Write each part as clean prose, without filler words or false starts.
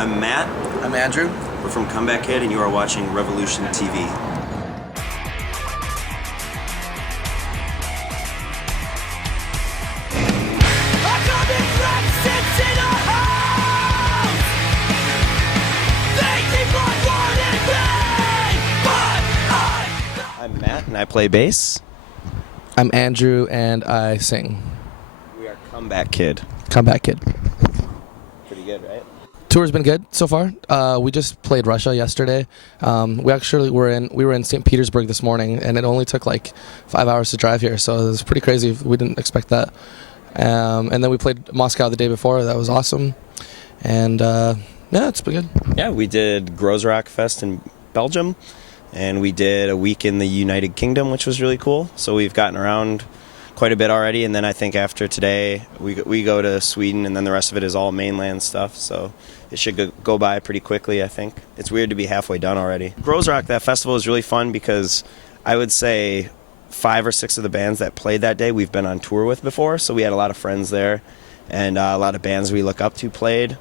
I'm Matt. I'm Andrew. We're from Comeback Kid, and you are watching Revolution TV. I'm Matt, and I play bass. I'm Andrew, and I sing. We are Comeback Kid. Comeback Kid. Pretty good, right? Tour's been good so far. We just played Russia yesterday. We were in St. Petersburg this morning, and it only took like 5 hours to drive here, so it was pretty crazy. We didn't expect that. And then we played Moscow the day before. That was awesome. And yeah, it's been good. Yeah, we did Großrock Fest in Belgium, and we did a week in the United Kingdom, which was really cool. So we've gotten around quite a bit already, and then I think after today we go to Sweden, and then the rest of it is all mainland stuff, so it should go by pretty quickly. I think it's weird to be halfway done already. Großrock, that festival is really fun because I would say 5 or 6 of the bands that played that day we've been on tour with before, so we had a lot of friends there, and a lot of bands we look up to played,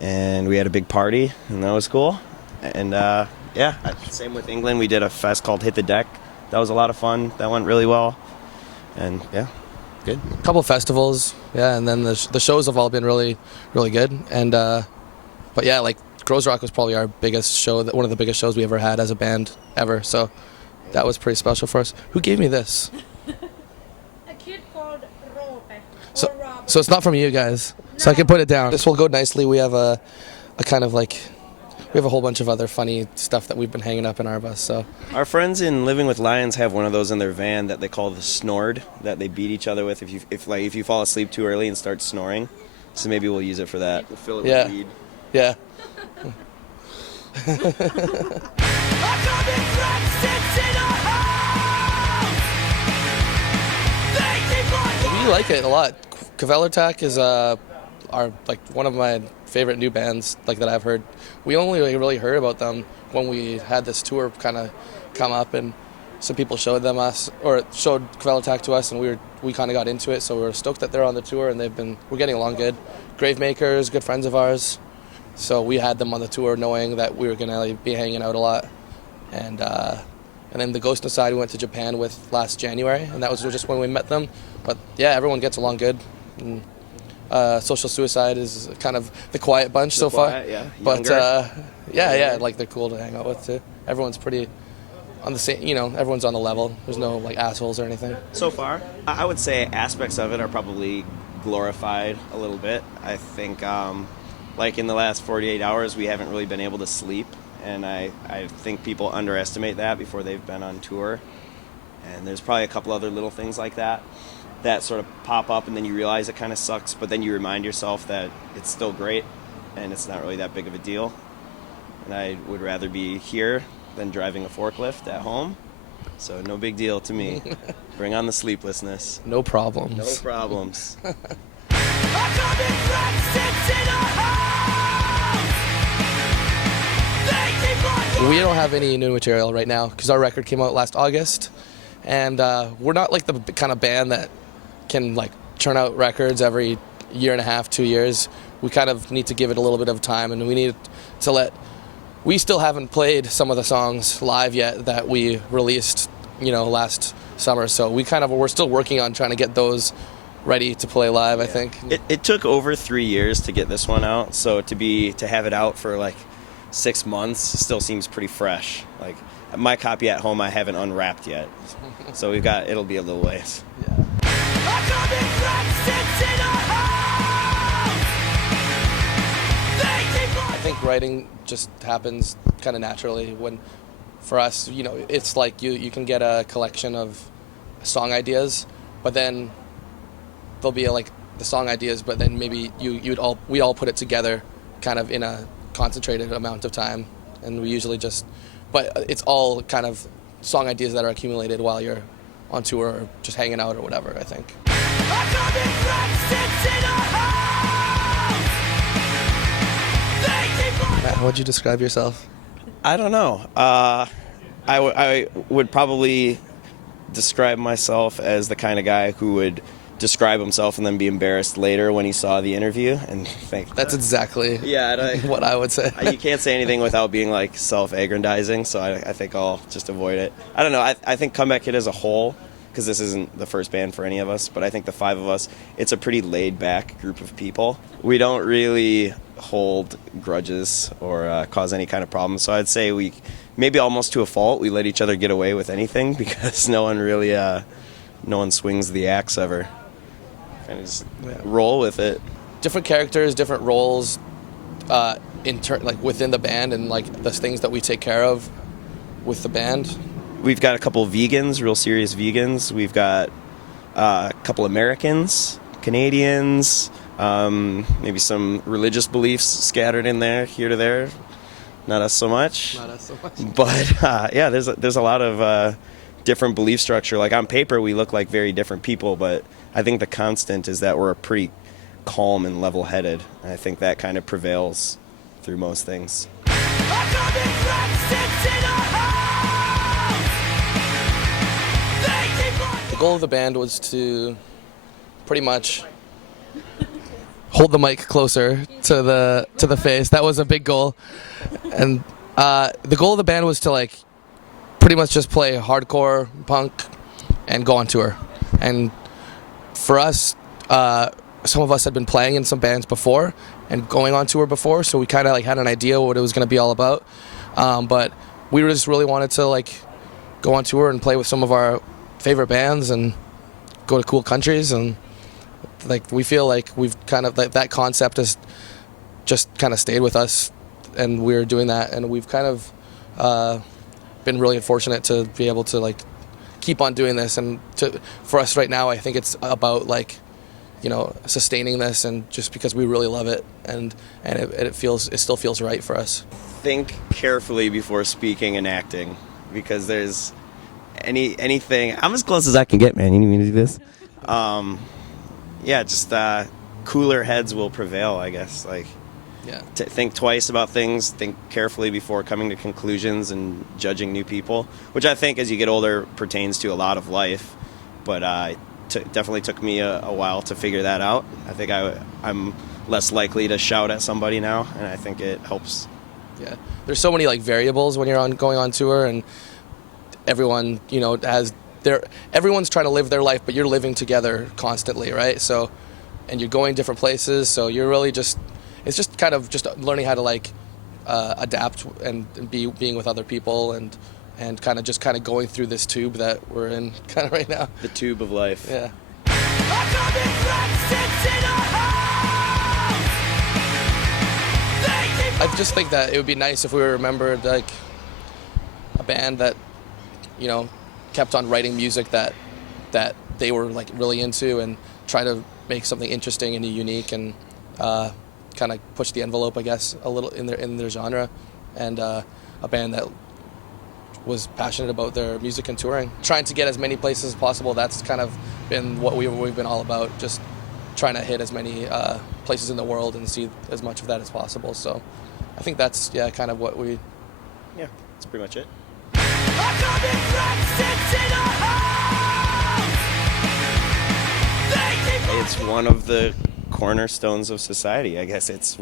and we had a big party, and that was cool. And yeah, same with England. We did a fest called Hit the Deck. That was a lot of fun. That went really well. And yeah, good. A couple festivals, yeah, and then the shows have all been really, really good. And but yeah, like Großrock was probably our biggest show, one of the biggest shows we ever had as a band ever. So that was pretty special for us. Who gave me this? A kid called Rope. So it's not from you guys. So I can put it down. This will go nicely. We have a kind of like. We have a whole bunch of other funny stuff that we've been hanging up in our bus. So our friends in Living with Lions have one of those in their van that they call the Snord, that they beat each other with if you fall asleep too early and start snoring. So maybe we'll use it for that. We'll fill it with weed. Yeah. We like it a lot. Kvelertak is are like one of my favorite new bands like that I've heard. We only really heard about them when we had this tour kind of come up, and some people showed Kvelertak to us, and we kind of got into it. So we were stoked that they're on the tour, and we're getting along good. Gravemakers, good friends of ours. So we had them on the tour knowing that we were gonna be hanging out a lot, and then the Ghost Inside we went to Japan with last January, and that was just when we met them. But yeah, everyone gets along good. And, Social Suicide is kind of the quiet bunch so far. Yeah. But yeah, like they're cool to hang out with too. Everyone's pretty on the same, everyone's on the level. There's no like assholes or anything. So far, I would say aspects of it are probably glorified a little bit. I think like in the last 48 hours we haven't really been able to sleep, and I think people underestimate that before they've been on tour. And there's probably a couple other little things like that sort of pop up, and then you realize it kind of sucks, but then you remind yourself that it's still great and it's not really that big of a deal. And I would rather be here than driving a forklift at home, so no big deal to me. Bring on the sleeplessness. No problems. No problems. We don't have any new material right now because our record came out last August, and we're not like the kind of band that can like churn out records every year and a half, 2 years. We kind of need to give it a little bit of time, and we need to we still haven't played some of the songs live yet that we released, last summer. So we're still working on trying to get those ready to play live. Yeah. I think it took over 3 years to get this one out, so to have it out for like 6 months still seems pretty fresh. Like my copy at home I haven't unwrapped yet, so it'll be a little ways. Yeah. I think writing just happens kind of naturally for us, it's like you can get a collection of song ideas, but then there'll be like the song ideas, but then maybe we all put it together kind of in a concentrated amount of time, and we usually but it's all kind of song ideas that are accumulated while you're on tour or just hanging out or whatever, I think. Matt, how would you describe yourself? I don't know. I would probably describe myself as the kind of guy who would describe himself and then be embarrassed later when he saw the interview and think That's exactly what I would say. you can't say anything without being like self-aggrandizing, so I think I'll just avoid it. I don't know. I think Comeback Kid as a whole, because this isn't the first band for any of us, but I think the five of us, it's a pretty laid-back group of people. We don't really hold grudges or cause any kind of problems, so I'd say we, maybe almost to a fault, we let each other get away with anything because no one swings the axe ever. Kind of just roll with it. Different characters, different roles, like within the band, and like the things that we take care of with the band. We've got a couple of vegans, real serious vegans. We've got a couple Americans, Canadians, maybe some religious beliefs scattered in there, here to there. Not us so much. Not us so much. But yeah, there's a lot of different belief structure. Like on paper, we look like very different people, but I think the constant is that we're pretty calm and level-headed. And I think that kind of prevails through most things. The goal of the band was to pretty much hold the mic closer to the face. That was a big goal. And the goal of the band was to like pretty much just play hardcore punk and go on tour. And for us, some of us had been playing in some bands before and going on tour before, so we kind of like had an idea what it was going to be all about. But we just really wanted to like go on tour and play with some of our favorite bands and go to cool countries, and like we feel like we've kind of like that concept has just kind of stayed with us, and we're doing that, and we've kind of been really fortunate to be able to like keep on doing this. And for us right now, I think it's about like, you know, sustaining this, and just because we really love it, and it still feels right for us. Think carefully before speaking and acting, because there's anything. I'm as close as I can get, man. You need me to do this? Yeah, just cooler heads will prevail, I guess. Like, Yeah. think twice about things, think carefully before coming to conclusions and judging new people, which I think as you get older pertains to a lot of life, but definitely took me a while to figure that out. I think I'm less likely to shout at somebody now, and I think it helps. Yeah. There's so many like variables when you're going on tour, and everyone, you know, everyone's trying to live their life, but you're living together constantly, right? So, and you're going different places, so you're really it's just kind of just learning how to like adapt and being with other people, and kind of going through this tube that we're in kind of right now. The tube of life. Yeah. I just think that it would be nice if we were remembered like a band that, you know, kept on writing music that they were like really into, and try to make something interesting and unique, and kind of push the envelope, I guess, a little in their genre, and a band that was passionate about their music and touring, trying to get as many places as possible. That's kind of been what we've been all about, just trying to hit as many places in the world and see as much of that as possible. So I think that's kind of what we. Yeah, that's pretty much it. It's one of the cornerstones of society. I guess it's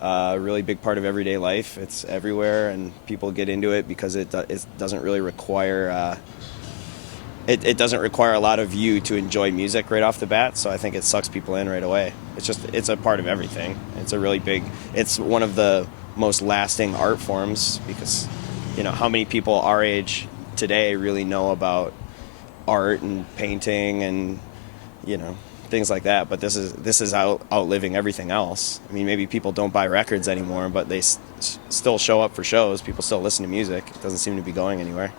a really big part of everyday life. It's everywhere, and people get into it because it doesn't really require it doesn't require a lot of you to enjoy music right off the bat. So I think it sucks people in right away. It's a part of everything. It's one of the most lasting art forms, because, you know, how many people our age today really know about art and painting and, you know, things like that. But this is outliving everything else. I mean, maybe people don't buy records anymore, but they still show up for shows. People still listen to music. It doesn't seem to be going anywhere.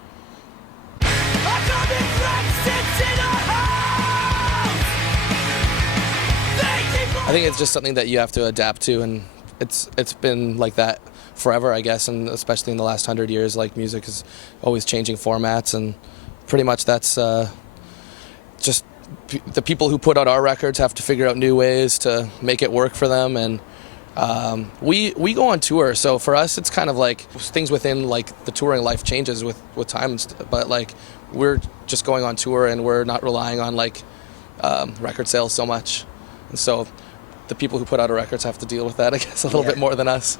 I think it's just something that you have to adapt to, and it's been like that forever, I guess, and especially in the last 100 years, like music is always changing formats, and pretty much that's just the people who put out our records have to figure out new ways to make it work for them, and we go on tour, so for us it's kind of like things within like the touring life changes with time, but like we're just going on tour, and we're not relying on like record sales so much, and so the people who put out our records have to deal with that, I guess, a little bit more than us.